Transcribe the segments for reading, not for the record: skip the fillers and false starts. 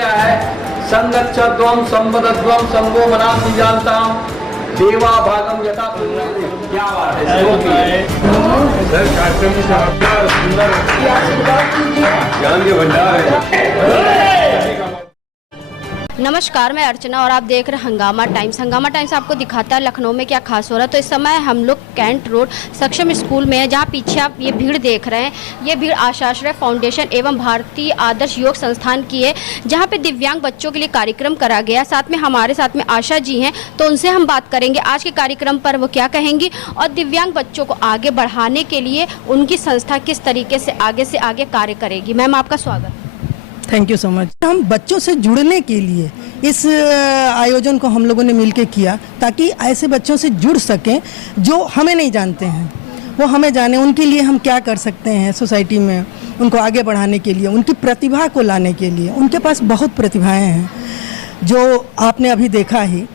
गया है संगच्छध्वम संवदध्वम संगो मनासि जानताम देवा भागम यथा। क्या बात है सर, कार्यक्रम की समाप्ति और सुंदर ज्ञान के भंडार है। नमस्कार, मैं अर्चना और आप देख रहे हैं हंगामा टाइम्स। हंगामा टाइम्स आपको दिखाता है लखनऊ में क्या खास हो रहा है। तो इस समय हम लोग कैंट रोड सक्षम स्कूल में है, जहाँ पीछे आप ये भीड़ देख रहे हैं। ये भीड़ आशाश्रय फाउंडेशन एवं भारतीय आदर्श योग संस्थान की है, जहाँ पे दिव्यांग बच्चों के लिए कार्यक्रम करा गया। साथ में हमारे साथ में आशा जी हैं, तो उनसे हम बात करेंगे आज के कार्यक्रम पर वो क्या कहेंगी और दिव्यांग बच्चों को आगे बढ़ाने के लिए उनकी संस्था किस तरीके से आगे कार्य करेगी। मैम, आपका स्वागत। Thank you so much. हम बच्चों से जुड़ने के लिए इस आयोजन को हम लोगों ने मिलकर किया, ताकि ऐसे बच्चों से जुड़ सकें जो हमें नहीं जानते हैं, वो हमें जाने। उनके लिए हम क्या कर सकते हैं सोसाइटी में, उनको आगे बढ़ाने के लिए, उनकी प्रतिभा को लाने के लिए। उनके पास बहुत प्रतिभाएं हैं जो आपने अभी देखा ही।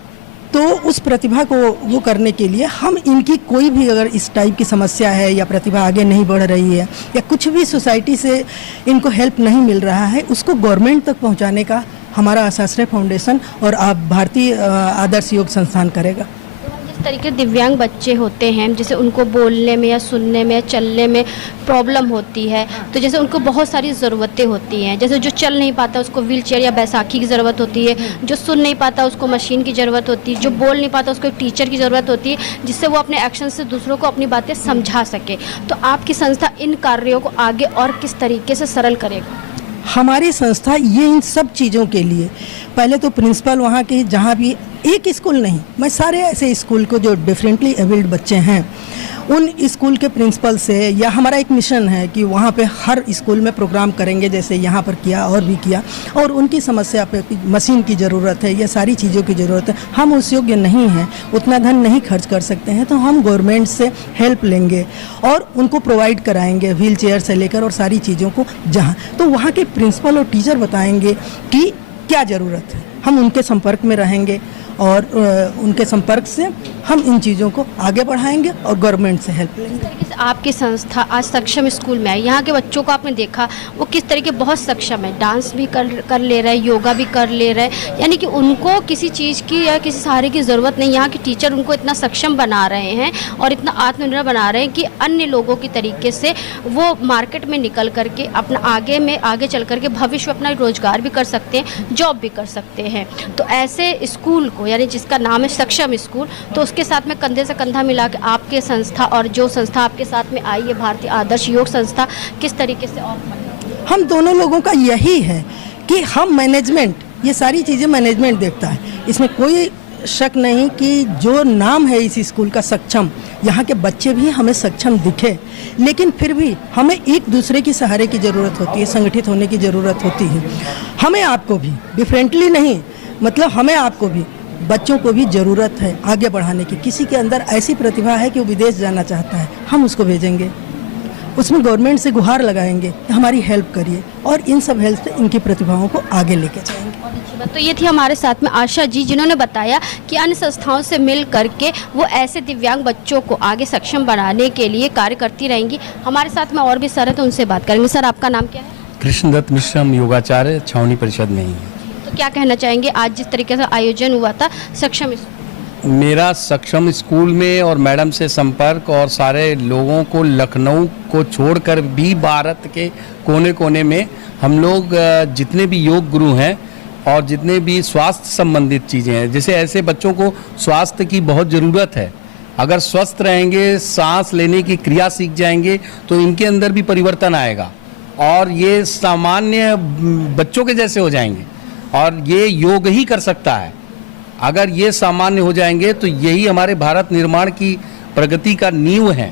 तो उस प्रतिभा को वो करने के लिए हम इनकी कोई भी अगर इस टाइप की समस्या है या प्रतिभा आगे नहीं बढ़ रही है या कुछ भी सोसाइटी से इनको हेल्प नहीं मिल रहा है, उसको गवर्नमेंट तक पहुंचाने का हमारा आशाश्रय फाउंडेशन और आप भारतीय आदर्श योग संस्थान करेगा। जिस तरीके दिव्यांग बच्चे होते हैं, जैसे उनको बोलने में या सुनने में या चलने में प्रॉब्लम होती है, तो जैसे उनको बहुत सारी ज़रूरतें होती हैं। जैसे जो चल नहीं पाता उसको व्हील चेयर या बैसाखी की ज़रूरत होती है, जो सुन नहीं पाता उसको मशीन की ज़रूरत होती है, जो बोल नहीं पाता उसको एक टीचर की ज़रूरत होती है, जिससे वो अपने एक्शन से दूसरों को अपनी बातें समझा सके। तो आपकी संस्था इन कार्यों को आगे और किस तरीके से सरल करेगा? हमारी संस्था ये इन सब चीज़ों के लिए पहले तो प्रिंसिपल वहाँ के, जहाँ भी एक स्कूल नहीं, मैं सारे ऐसे स्कूल को जो डिफरेंटली एबल्ड बच्चे हैं उन स्कूल के प्रिंसिपल से, या हमारा एक मिशन है कि वहाँ पे हर स्कूल में प्रोग्राम करेंगे, जैसे यहाँ पर किया और भी किया। और उनकी समस्या पे मशीन की ज़रूरत है या सारी चीज़ों की ज़रूरत है, हम उस योग्य नहीं हैं, उतना धन नहीं खर्च कर सकते हैं, तो हम गवर्नमेंट से हेल्प लेंगे और उनको प्रोवाइड कराएंगे व्हील चेयर से लेकर और सारी चीज़ों को। जहाँ तो वहाँ के प्रिंसिपल और टीचर बताएंगे कि क्या ज़रूरत है, हम उनके संपर्क में रहेंगे और उनके संपर्क से हम इन चीज़ों को आगे बढ़ाएंगे और गवर्नमेंट से हेल्प लेंगे। आपकी संस्था आज सक्षम स्कूल में है, यहाँ के बच्चों को आपने देखा वो किस तरीके बहुत सक्षम है, डांस भी कर ले रहे हैं, योगा भी कर ले रहे हैं, यानी कि उनको किसी चीज़ की या किसी सहारे की ज़रूरत नहीं। यहाँ के टीचर उनको इतना सक्षम बना रहे हैं और इतना आत्मनिर्भर बना रहे हैं कि अन्य लोगों की तरीके से वो मार्केट में निकल करके अपना आगे चल करके भविष्य में अपना रोजगार भी कर सकते हैं, जॉब भी कर सकते हैं। तो ऐसे स्कूल को, यानी जिसका नाम है सक्षम स्कूल, तो उसके साथ में कंधे से कंधा मिला के आपके संस्था और जो संस्था आपके साथ में आई है भारतीय आदर्श योग संस्था, किस तरीके से और हम दोनों लोगों का यही है कि हम मैनेजमेंट, ये सारी चीज़ें मैनेजमेंट देखता है, इसमें कोई शक नहीं कि जो नाम है इस स्कूल का सक्षम, यहाँ के बच्चे भी हमें सक्षम दिखे, लेकिन फिर भी हमें एक दूसरे की सहारे की ज़रूरत होती है, संगठित होने की ज़रूरत होती है। हमें आपको भी डिफरेंटली नहीं, मतलब हमें आपको भी, बच्चों को भी ज़रूरत है आगे बढ़ाने की। किसी के अंदर ऐसी प्रतिभा है कि वो विदेश जाना चाहता है, हम उसको भेजेंगे, उसमें गवर्नमेंट से गुहार लगाएंगे, हमारी हेल्प करिए, और इन सब हेल्प से इनकी प्रतिभाओं को आगे लेके जाएंगे। तो ये थी हमारे साथ में आशा जी, जिन्होंने बताया कि अन्य संस्थाओं से मिल करके वो ऐसे दिव्यांग बच्चों को आगे सक्षम बनाने के लिए कार्य करती रहेंगी। हमारे साथ में और भी सर है, तो उनसे बात करेंगे। सर, आपका नाम क्या है? कृष्णदत्त मिश्र, योगाचार्य, छावनी परिषद में ही है। तो क्या कहना चाहेंगे आज जिस तरीके से आयोजन हुआ था सक्षम? मेरा सक्षम स्कूल में और मैडम से संपर्क और सारे लोगों को, लखनऊ को छोड़कर भी भारत के कोने कोने में हम लोग जितने भी योग गुरु हैं और जितने भी स्वास्थ्य संबंधित चीज़ें हैं, जैसे ऐसे बच्चों को स्वास्थ्य की बहुत ज़रूरत है। अगर स्वस्थ रहेंगे, सांस लेने की क्रिया सीख जाएंगे, तो इनके अंदर भी परिवर्तन आएगा और ये सामान्य बच्चों के जैसे हो जाएंगे और ये योग ही कर सकता है। अगर ये सामान्य हो जाएंगे तो यही हमारे भारत निर्माण की प्रगति का नींव है,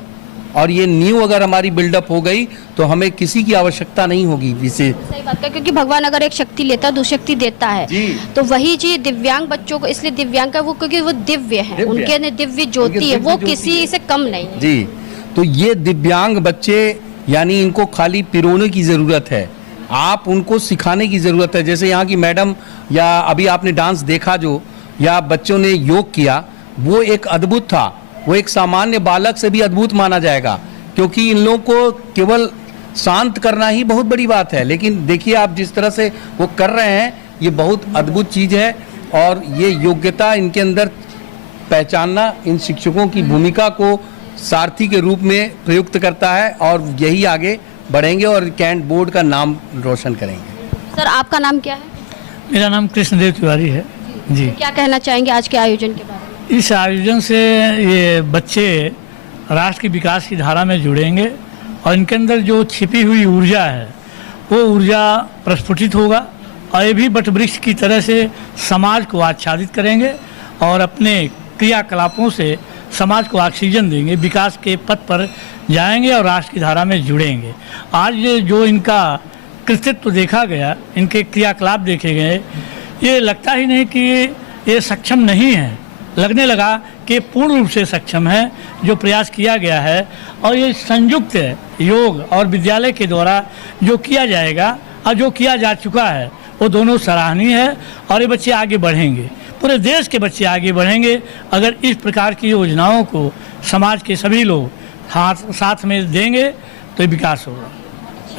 और ये नींव अगर हमारी बिल्डअप हो गई तो हमें किसी की आवश्यकता नहीं होगी विशेष। सही बात है, क्योंकि भगवान अगर एक शक्ति लेता है दूसरी शक्ति देता है जी। तो वही चीज दिव्यांग बच्चों को, इसलिए दिव्यांग का वो, क्योंकि वो दिव्य है, उनके अंदर दिव्य ज्योति है, वो किसी से कम नहीं है जी। तो ये दिव्यांग बच्चे, यानी इनको खाली पिरोने की ज़रूरत है, आप उनको सिखाने की ज़रूरत है। जैसे यहाँ की मैडम, या अभी आपने डांस देखा जो, या बच्चों ने योग किया, वो एक अद्भुत था, वो एक सामान्य बालक से भी अद्भुत माना जाएगा, क्योंकि इन लोगों को केवल शांत करना ही बहुत बड़ी बात है। लेकिन देखिए आप जिस तरह से वो कर रहे हैं, ये बहुत अद्भुत चीज़ है और ये योग्यता इनके अंदर पहचानना इन शिक्षकों की भूमिका को सारथी के रूप में प्रयुक्त करता है और यही आगे बढ़ेंगे और कैंट बोर्ड का नाम रोशन करेंगे। सर आपका नाम क्या है? मेरा नाम कृष्णदेव तिवारी है जी। क्या कहना चाहेंगे आज के आयोजन के बारे में? इस आयोजन से ये बच्चे राष्ट्र के विकास की धारा में जुड़ेंगे और इनके अंदर जो छिपी हुई ऊर्जा है वो ऊर्जा प्रस्फुटित होगा और ये भी वटवृक्ष की तरह से समाज को आच्छादित करेंगे और अपने क्रियाकलापों से समाज को ऑक्सीजन देंगे, विकास के पथ पर जाएंगे और राष्ट्र की धारा में जुड़ेंगे। आज जो इनका कृतित्व देखा गया, इनके क्रियाकलाप देखे गए, ये लगता ही नहीं कि ये सक्षम नहीं है, लगने लगा कि पूर्ण रूप से सक्षम है। जो प्रयास किया गया है और ये संयुक्त योग और विद्यालय के द्वारा जो किया जाएगा और जो किया जा चुका है वो दोनों सराहनीय है और ये बच्चे आगे बढ़ेंगे, पूरे देश के बच्चे आगे बढ़ेंगे अगर इस प्रकार की योजनाओं को समाज के सभी लोग साथ में देंगे तो ये विकास होगा,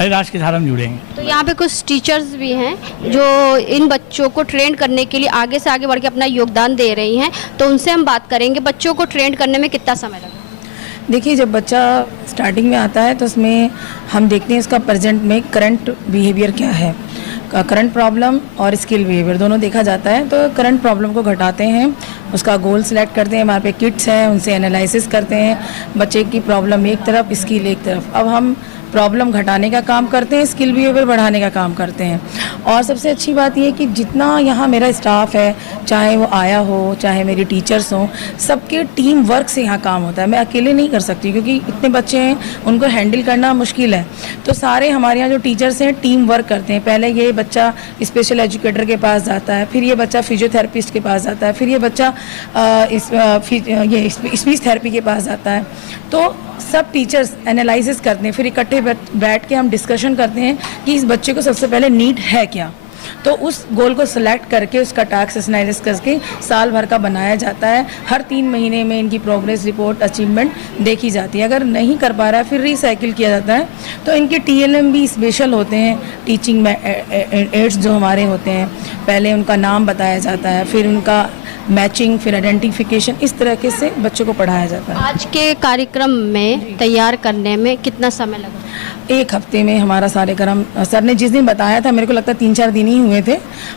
राष्ट्र की धारा में जुड़ेंगे। तो यहाँ पे कुछ टीचर्स भी हैं जो इन बच्चों को ट्रेन करने के लिए आगे से आगे बढ़ के अपना योगदान दे रही हैं, तो उनसे हम बात करेंगे। बच्चों को ट्रेन करने में कितना समय लगा? देखिए, जब बच्चा स्टार्टिंग में आता है तो उसमें हम देखते हैं उसका प्रेजेंट में करंट बिहेवियर क्या है, करंट प्रॉब्लम और स्किल बिहेवियर दोनों देखा जाता है। तो करंट प्रॉब्लम को घटाते हैं, उसका गोल सिलेक्ट करते हैं, हमारे पे किट्स हैं, उनसे एनालिसिस करते हैं, बच्चे की प्रॉब्लम एक तरफ, स्किल एक तरफ। अब हम प्रॉब्लम घटाने का काम करते हैं, स्किल बिहेवियर बढ़ाने का काम करते हैं। और सबसे अच्छी बात यह कि जितना यहाँ मेरा स्टाफ है, चाहे वो आया हो चाहे मेरी टीचर्स हों, सबके टीम वर्क से यहाँ काम होता है। मैं अकेले नहीं कर सकती क्योंकि इतने बच्चे हैं, उनको हैंडल करना मुश्किल है। तो सारे हमारे यहाँ जो टीचर्स हैं टीम वर्क करते हैं। पहले ये बच्चा स्पेशल एजुकेटर के पास जाता है, फिर ये बच्चा फिजियोथेरेपिस्ट के पास जाता है, फिर ये बच्चा स्पीच थेरेपी के पास जाता है। तो सब टीचर्स एनालिसिस करते हैं, फिर इकट्ठे बैठ के हम डिस्कशन करते हैं कि इस बच्चे को सबसे पहले नीड है क्या। तो उस गोल को सिलेक्ट करके उसका टास्क एनालिसिस करके साल भर का बनाया जाता है। हर 3 महीने में इनकी प्रोग्रेस रिपोर्ट, अचीवमेंट देखी जाती है। अगर नहीं कर पा रहा है फिर रिसाइकिल किया जाता है। तो इनके TLM भी स्पेशल होते हैं, टीचिंग एड्स जो हमारे होते हैं, पहले उनका नाम बताया जाता है, फिर उनका मैचिंग, फिर आइडेंटिफिकेशन, इस तरीके से बच्चों को पढ़ाया जाता है। आज के कार्यक्रम में तैयार करने में कितना समय लगा? 1 हफ्ते में हमारा सारे क्रम, सर ने जिस दिन बताया था मेरे को लगता है 3-4 दिन ही हुए थे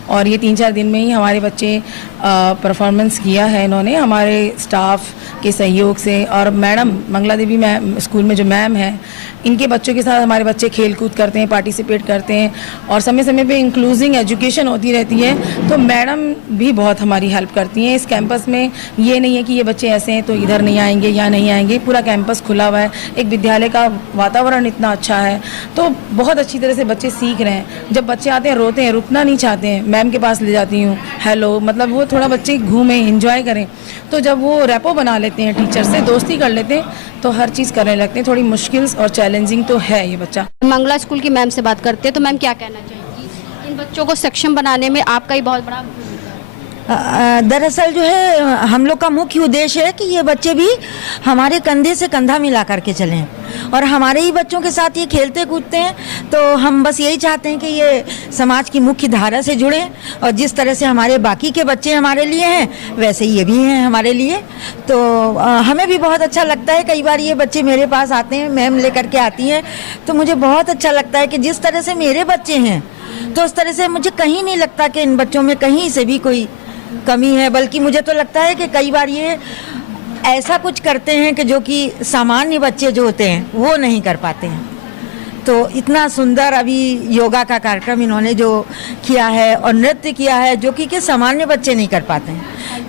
और ये 3-4 दिन में ही हमारे बच्चे परफॉर्मेंस किया है इन्होंने, हमारे स्टाफ के सहयोग से। और मैडम मंगला देवी मैम, स्कूल में जो मैम है, इनके बच्चों के साथ हमारे बच्चे खेल कूद करते हैं, पार्टिसिपेट करते हैं और समय समय पे इंक्लूसिव एजुकेशन होती रहती है। तो मैडम भी बहुत हमारी हेल्प करती हैं। इस कैंपस में ये नहीं है कि ये बच्चे ऐसे हैं तो इधर नहीं आएंगे या नहीं आएंगे, पूरा कैंपस खुला हुआ है। एक विद्यालय का वातावरण इतना अच्छा है तो बहुत अच्छी तरह से बच्चे सीख रहे हैं। जब बच्चे आते हैं रोते हैं, रुकना नहीं चाहते हैं, मैम के पास ले जाती हूँ, हेलो, मतलब वो थोड़ा बच्चे घूमें, एंजॉय करें। तो जब वो रेपो बना लेते हैं, टीचर से दोस्ती कर लेते हैं, तो हर चीज़ करने लगते हैं। थोड़ी मुश्किल और चैलेंजिंग तो है ये बच्चा। मंगला स्कूल की मैम से बात करते हैं, तो मैम क्या कहना चाहेंगी? इन बच्चों को सक्षम बनाने में आपका ही बहुत बड़ा दरअसल जो है हम लोग का मुख्य उद्देश्य है कि ये बच्चे भी हमारे कंधे से कंधा मिला करके चलें और हमारे ही बच्चों के साथ ये खेलते कूदते हैं। तो हम बस यही चाहते हैं कि ये समाज की मुख्य धारा से जुड़ें और जिस तरह से हमारे बाकी के बच्चे हमारे लिए हैं वैसे ये भी हैं हमारे लिए। तो हमें भी बहुत अच्छा लगता है। कई बार ये बच्चे मेरे पास आते हैं, मैम लेकर के आती हैं, तो मुझे बहुत अच्छा लगता है कि जिस तरह से मेरे बच्चे हैं तो उस तरह से मुझे कहीं नहीं लगता कि इन बच्चों में कहीं से भी कोई कमी है, बल्कि मुझे तो लगता है कि कई बार ये ऐसा कुछ करते हैं कि जो कि सामान्य बच्चे जो होते हैं वो नहीं कर पाते हैं। तो इतना सुंदर अभी योगा का कार्यक्रम इन्होंने जो किया है और नृत्य किया है जो कि सामान्य बच्चे नहीं कर पाते हैं,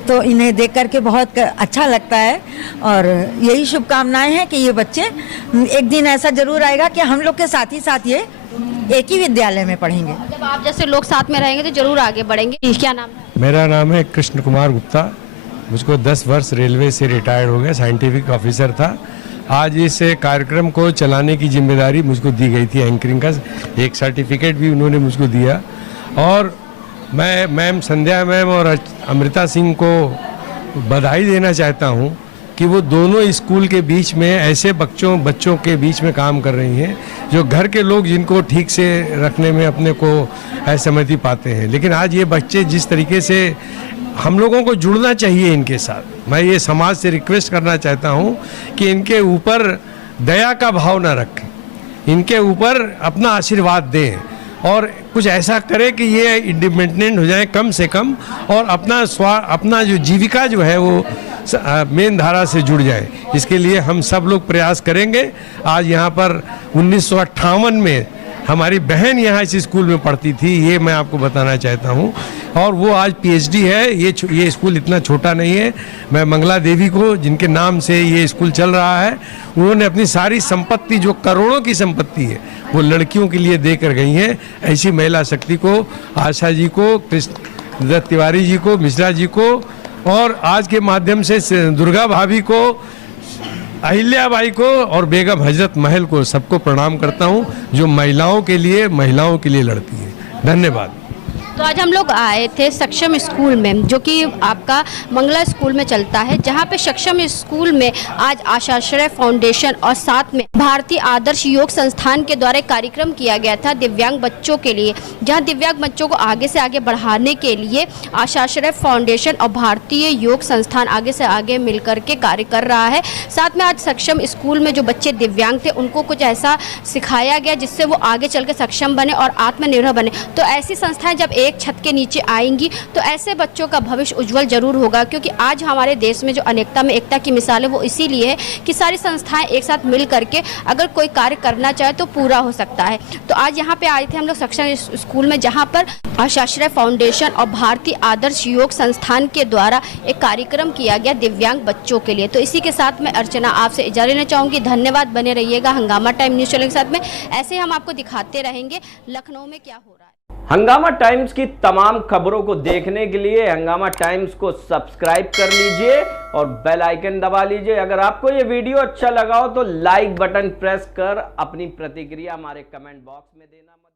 तो इन्हें देख करके बहुत अच्छा लगता है। और यही शुभकामनाएं हैं कि ये बच्चे एक दिन ऐसा ज़रूर आएगा कि हम लोग के साथ ही साथ ये एक ही विद्यालय में पढ़ेंगे। जब आप जैसे लोग साथ में रहेंगे तो जरूर आगे बढ़ेंगे। क्या नाम है? मेरा नाम है कृष्ण कुमार गुप्ता। मुझको 10 वर्ष रेलवे से रिटायर्ड हो गया, साइंटिफिक ऑफिसर था। आज इस कार्यक्रम को चलाने की जिम्मेदारी मुझको दी गई थी, एंकरिंग का एक सर्टिफिकेट भी उन्होंने मुझको दिया। और मैं मैम संध्या मैम और अमृता सिंह को बधाई देना चाहता हूँ कि वो दोनों स्कूल के बीच में ऐसे बच्चों के बीच में काम कर रही हैं जो घर के लोग जिनको ठीक से रखने में अपने को असहमति पाते हैं। लेकिन आज ये बच्चे जिस तरीके से हम लोगों को जुड़ना चाहिए इनके साथ, मैं ये समाज से रिक्वेस्ट करना चाहता हूँ कि इनके ऊपर दया का भाव ना रखें, इनके ऊपर अपना आशीर्वाद दें और कुछ ऐसा करें कि ये इंडिपेंडेंट हो जाए कम से कम, और अपना जो जीविका जो है वो मेन धारा से जुड़ जाए। इसके लिए हम सब लोग प्रयास करेंगे। आज यहाँ पर 1958 में हमारी बहन यहाँ इस स्कूल में पढ़ती थी, ये मैं आपको बताना चाहता हूँ, और वो आज पीएचडी है। ये स्कूल इतना छोटा नहीं है। मैं मंगला देवी को, जिनके नाम से ये स्कूल चल रहा है, उन्होंने अपनी सारी संपत्ति, जो करोड़ों की संपत्ति है, वो लड़कियों के लिए देकर गई हैं। ऐसी महिला शक्ति को, आशा जी को, कृष्ण दत्त तिवारी जी को, मिश्रा जी को, और आज के माध्यम से दुर्गा भाभी को, अहिल्याबाई को और बेगम हजरत महल को, सबको प्रणाम करता हूं जो महिलाओं के लिए लड़ती है। धन्यवाद। तो आज हम लोग आए थे सक्षम स्कूल में, जो कि आपका मंगला स्कूल में चलता है, जहां पे सक्षम स्कूल में आज आशाश्रय फाउंडेशन और साथ में भारतीय आदर्श योग संस्थान के द्वारा कार्यक्रम किया गया था दिव्यांग बच्चों के लिए, जहां दिव्यांग बच्चों को आगे से आगे बढ़ाने के लिए आशाश्रय फाउंडेशन और भारतीय योग संस्थान आगे से आगे मिलकर के कार्य कर रहा है। साथ में आज सक्षम स्कूल में जो बच्चे दिव्यांग थे उनको कुछ ऐसा सिखाया गया जिससे वो आगे चल के सक्षम बने और आत्मनिर्भर बने। तो ऐसी संस्थाएं जब एक छत के नीचे आएंगी तो ऐसे बच्चों का भविष्य उज्जवल जरूर होगा, क्योंकि आज हमारे देश में जो अनेकता में एकता की मिसाल है वो इसीलिए है कि सारी संस्थाएं एक साथ मिल करके अगर कोई कार्य करना चाहे तो पूरा हो सकता है। तो आज यहाँ पे आए थे हम लोग सक्षम स्कूल में, जहाँ पर आशाश्रय फाउंडेशन और भारतीय आदर्श योग संस्थान के द्वारा एक कार्यक्रम किया गया दिव्यांग बच्चों के लिए। तो इसी के साथ मैं अर्चना आपसे इजाज़त लेना चाहूँगी। धन्यवाद। बने रहिएगा हंगामा टाइम न्यूज़ चैनल के साथ में, ऐसे हम आपको दिखाते रहेंगे लखनऊ में क्या हो रहा है। हंगामा टाइम्स की तमाम खबरों को देखने के लिए हंगामा टाइम्स को सब्सक्राइब कर लीजिए और बेल आइकन दबा लीजिए। अगर आपको ये वीडियो अच्छा लगा हो तो लाइक बटन प्रेस कर अपनी प्रतिक्रिया हमारे कमेंट बॉक्स में देना मत